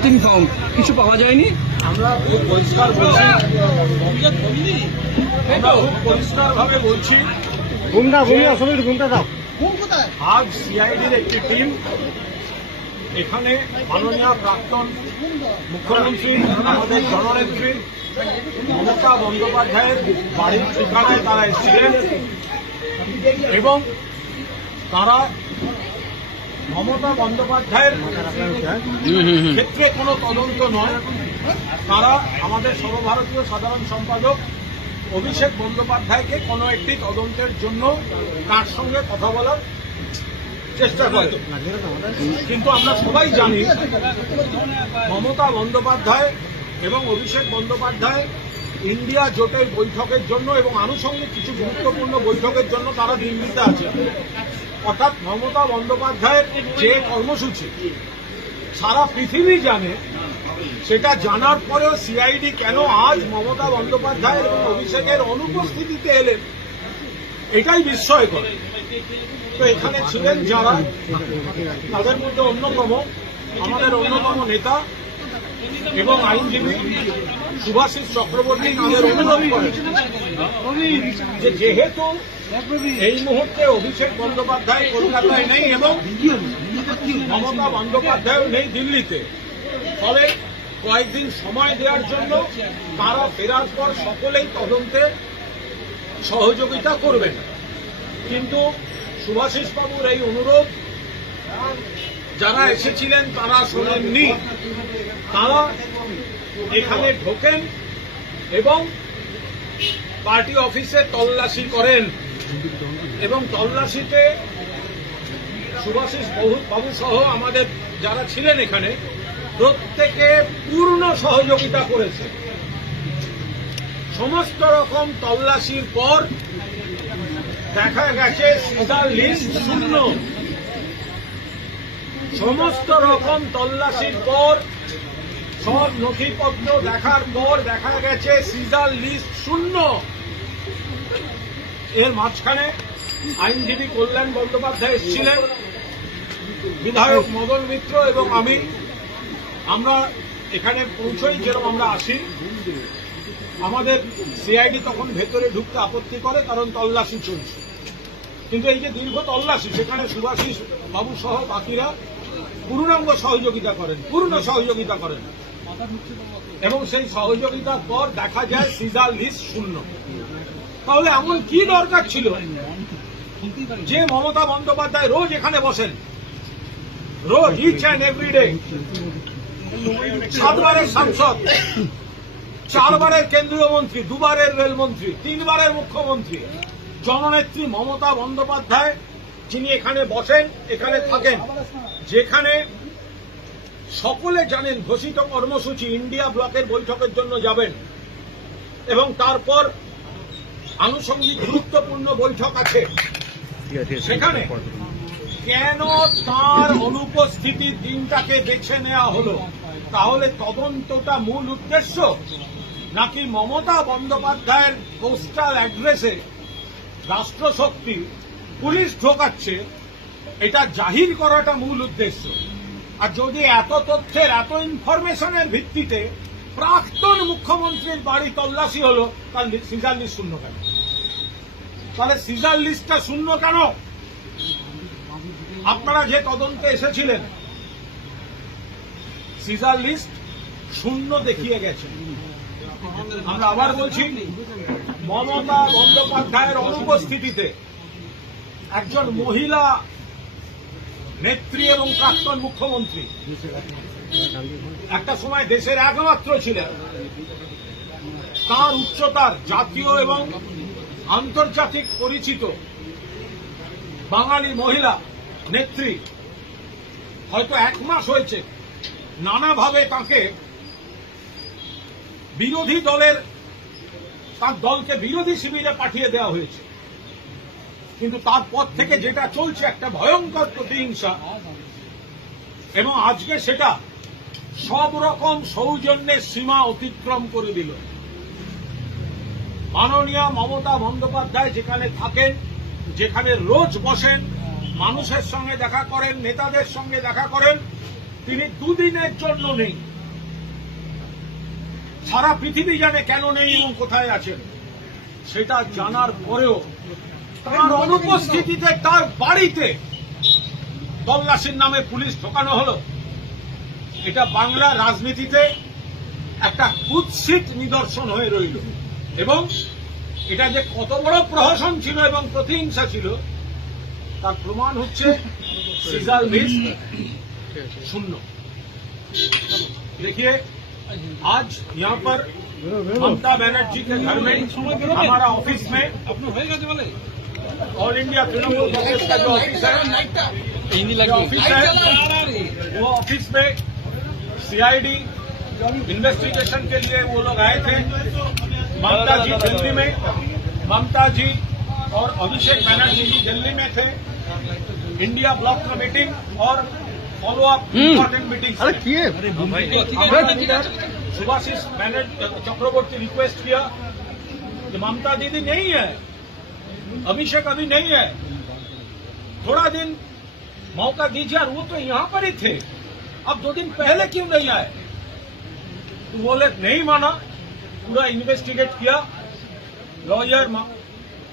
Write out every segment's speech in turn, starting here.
Nothing found, কিছু পাওয়া যায়নি। আমরা খুব পরিষ্কারভাবে বলছি, আজ সিআইডির একটি টিম এখানে মাননীয় প্রাক্তন মুখ্যমন্ত্রী আমাদের জননেত্রী মমতা বন্দ্যোপাধ্যায়ের বাড়ির ঠিকানায় তারা এসেছিলেন এবং তারা মমতা বন্দ্যোপাধ্যায়ের ক্ষেত্রে কোনো তদন্ত নয়, তারা আমাদের সর্বভারতীয় সাধারণ সম্পাদক অভিষেক বন্দ্যোপাধ্যায়কে কোনো একটি তদন্তের জন্য তার সঙ্গে কথা বলার চেষ্টা করে। কিন্তু আমরা সবাই জানি মমতা বন্দ্যোপাধ্যায় এবং অভিষেক বন্দ্যোপাধ্যায় ইন্ডিয়া জোটের বৈঠকের জন্য এবং আনুষঙ্গিক কিছু গুরুত্বপূর্ণ বৈঠকের জন্য তারা দিল্লিতে আছে। অর্থাৎ মমতা বন্দ্যোপাধ্যায়ের যে কর্মসূচি সারা পৃথিবী জানে, সেটা জানার পরেও সিআইডি কেন আজ মমতা বন্দ্যোপাধ্যায় এবং অভিষেকের অনুপস্থিতিতে এলেন, এটাই বিস্ময়কর। তো এখানে ছিলেন যারা, তাদের মধ্যে অন্যতম আমাদের অন্যতম নেতা এবং আইনজীবী শুভাশিস চক্রবর্তী তাদের অনুরোধ করেন যে যেহেতু এই মুহূর্তে অভিষেক বন্দ্যোপাধ্যায় কলকাতায় নেই এবং মমতা বন্দ্যোপাধ্যায়ও নেই দিল্লিতে, ফলে কয়েকদিন সময় দেওয়ার জন্য তারা ফেরার পর সকলেই তদন্তে সহযোগিতা করবেন। কিন্তু শুভাশিস বাবুর এই অনুরোধ যারা এসেছিলেন তারা শোনেননি, তারা এখানে ঢোকেন এবং পার্টি অফিসে তল্লাশি করেন এবং তল্লাশিতে শুভাশিস বাবু সহ আমাদের যারা ছিলেন এখানে প্রত্যেকে পূর্ণ সহযোগিতা করেছে। সমস্ত রকম তল্লাশির পর দেখা গেছে সিজার লিস্ট শূন্য। সমস্ত রকম তল্লাশির পর সব নথিপত্র দেখার পর দেখা গেছে সিজার লিস্ট শূন্য। এর মাঝখানে আইনজীবী কল্যাণ বন্দ্যোপাধ্যায় এসেছিলেন, বিধায়ক মদন মিত্র এবং আমরা এখানে পৌঁছই, যেরকম আমরা আসি, আমাদের সিআইডি তখন ভেতরে ঢুকতে আপত্তি করে কারণ তল্লাশি চলছে। কিন্তু এই যে দীর্ঘ তল্লাশি, সেখানে শুভাশিস বাবু সহ বাকিরা পূর্ণাঙ্গ সহযোগিতা করেন, পূর্ণ সহযোগিতা করেন এবং সেই সহযোগিতার পর দেখা যায় সিজার লিস্ট শূন্য। তাহলে এমন কি দরকার ছিল যে মমতা বন্দ্যোপাধ্যায় রোজ এখানে বসেন, রোজ ইচ অ্যান্ড এভরিডে, 7 বারের সাংসদ, 4 বারের কেন্দ্রীয় মন্ত্রী, 2 বারের রেলমন্ত্রী, 3 বারের মুখ্যমন্ত্রী, জননেত্রী মমতা বন্দ্যোপাধ্যায় যিনি এখানে বসেন, এখানে থাকেন, যেখানে সকলে জানেন ঘোষিত কর্মসূচি ইন্ডিয়া ব্লকের বৈঠকের জন্য যাবেন এবং তারপর আনুষঙ্গিক গুরুত্বপূর্ণ বৈঠক আছে, সেখানে কেন তার অনুপস্থিতির দিনটাকে বেছে নেওয়া হলো? তাহলে তদন্তটা মূল উদ্দেশ্য, নাকি মমতা বন্দ্যোপাধ্যায়ের পোস্টাল অ্যাড্রেসে রাষ্ট্রশক্তি পুলিশ ঢোকাচ্ছে এটা জাহির করাটা মূল উদ্দেশ্য? আর যদি এত তথ্যের, এত ইনফরমেশনের ভিত্তিতে প্রাক্তন মুখ্যমন্ত্রীর বাড়ি তল্লাশি হলো, তাহলে সিজার লিস্ট শূন্য কেন? তাহলে সিজার লিস্টটা শূন্য কেন? আপনারা যে তদন্তে এসেছিলেন সিজার লিস্ট শূন্য দেখিয়ে গেছেন। আমরা আবার বলছি, মমতা বন্দ্যোপাধ্যায়ের অনুপস্থিতিতে একজন মহিলা নেত্রী এবং প্রাক্তন মুখ্যমন্ত্রী একটা সময় দেশের একমাত্র ছিলেন, তার উচ্চতার জাতীয় এবং আন্তর্জাতিক পরিচিত বাঙালি মহিলা নেত্রী, হয়তো 1 মাস হয়েছে নানাভাবে তাকে বিরোধী দলের, তার দলকে বিরোধী শিবিরে পাঠিয়ে দেওয়া হয়েছে। কিন্তু তারপর থেকে যেটা চলছে একটা ভয়ঙ্কর প্রতিহিংসা, এবং আজকে সেটা সব রকম সৌজন্যের সীমা অতিক্রম করে দিল। মাননীয় মমতা বন্দ্যোপাধ্যায় যেখানে থাকেন, যেখানে রোজ বসেন, মানুষের সঙ্গে দেখা করেন, নেতাদের সঙ্গে দেখা করেন, তিনি 2 দিনের জন্য নেই। সারা পৃথিবী জানে কেন নেই এবং কোথায় আছেন। সেটা জানার পরেও তার অনুপস্থিতিতে তার বাড়িতে তল্লাশির নামে পুলিশ ঢোকানো হলো। এটা বাংলা রাজনীতিতে একটা কুৎসিত নিদর্শন হয়ে রইল এবং এটা যে কত বড় প্রহসন ছিল এবং প্রতিহিংসা ছিল তার প্রমাণ হচ্ছে सीजर लिस्ट शून्य। देखिए आज यहाँ पर ममता बनर्जी के घर में हमारा ऑफिस में ऑल इंडिया तृणमूल कांग्रेस का जो ऑफिस है वो ऑफिस में सीआईडी इन्वेस्टिगेशन के लिए वो लोग आए थे। ममता जी दिल्ली में, ममता जी और अभिषेक बनर्जी जी दिल्ली में थे। इंडिया ब्लॉक का मीटिंग और follow up important meeting Subhashish Chakraborty request किया कि ममता दीदी नहीं है, अभिषेक अभी नहीं है, थोड़ा दिन मौका दीजिए। और वो तो यहाँ पर ही थे, अब 2 दिन पहले क्यों नहीं आए? तो बोले नहीं माना, पूरा इन्वेस्टिगेट किया। लॉयर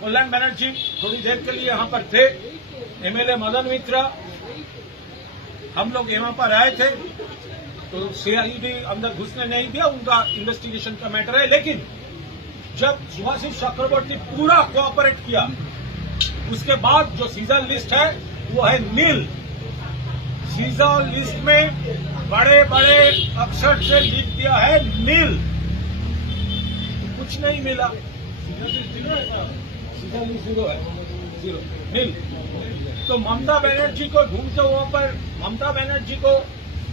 कल्याण बनर्जी थोड़ी देर के लिए यहाँ पर थे, एमएलए मदन मित्रा, हम लोग यहाँ पर आए थे तो सीआईडी अंदर घुसने नहीं दिया, उनका इन्वेस्टिगेशन का मैटर है। लेकिन जब सुभाषिष चक्रवर्ती पूरा कोऑपरेट किया उसके बाद जो सीजर लिस्ट है वो है नील। सीजर लिस्ट में बड़े बड़े अक्षर से लिख दिया है नील, कुछ नहीं मिला। सीजर लिस्ट जीरो है, जीरो नील। तो ममता बनर्जी को ढूंढते वहां पर ममता बनर्जी को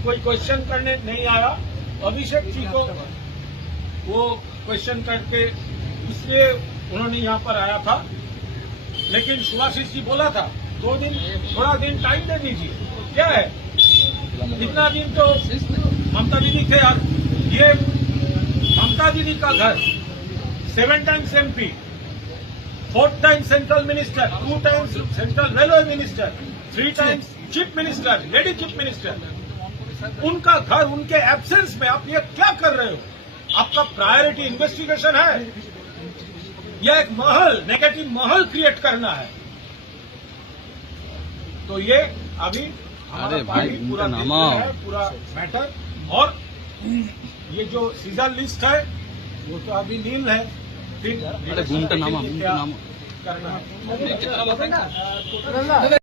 कोई क्वेश्चन करने नहीं आया, अभिषेक जी को वो क्वेश्चन करके इसलिए उन्होंने यहाँ पर आया था। लेकिन सुभाषिष जी बोला था 2 दिन, थोड़ा दिन टाइम दे दीजिए। क्या है इतना दिन तो ममता दीदी थे यार। ये ममता दीदी का घर 7 times MP, 4 times central minister, 2 times central railway minister, 3 times chief minister, lady chief minister, उनका घर उनके एब्सेंस में आप ये क्या कर रहे हो? आपका प्रायोरिटी इन्वेस्टिगेशन है या एक महल, नेगेटिव महल क्रिएट करना है? तो ये अभी हमारा पार्टी पूरा देख रहा है, पूरा मैटर। और ये जो सीजर लिस्ट है वो तो अभी नील है, फिर करना है।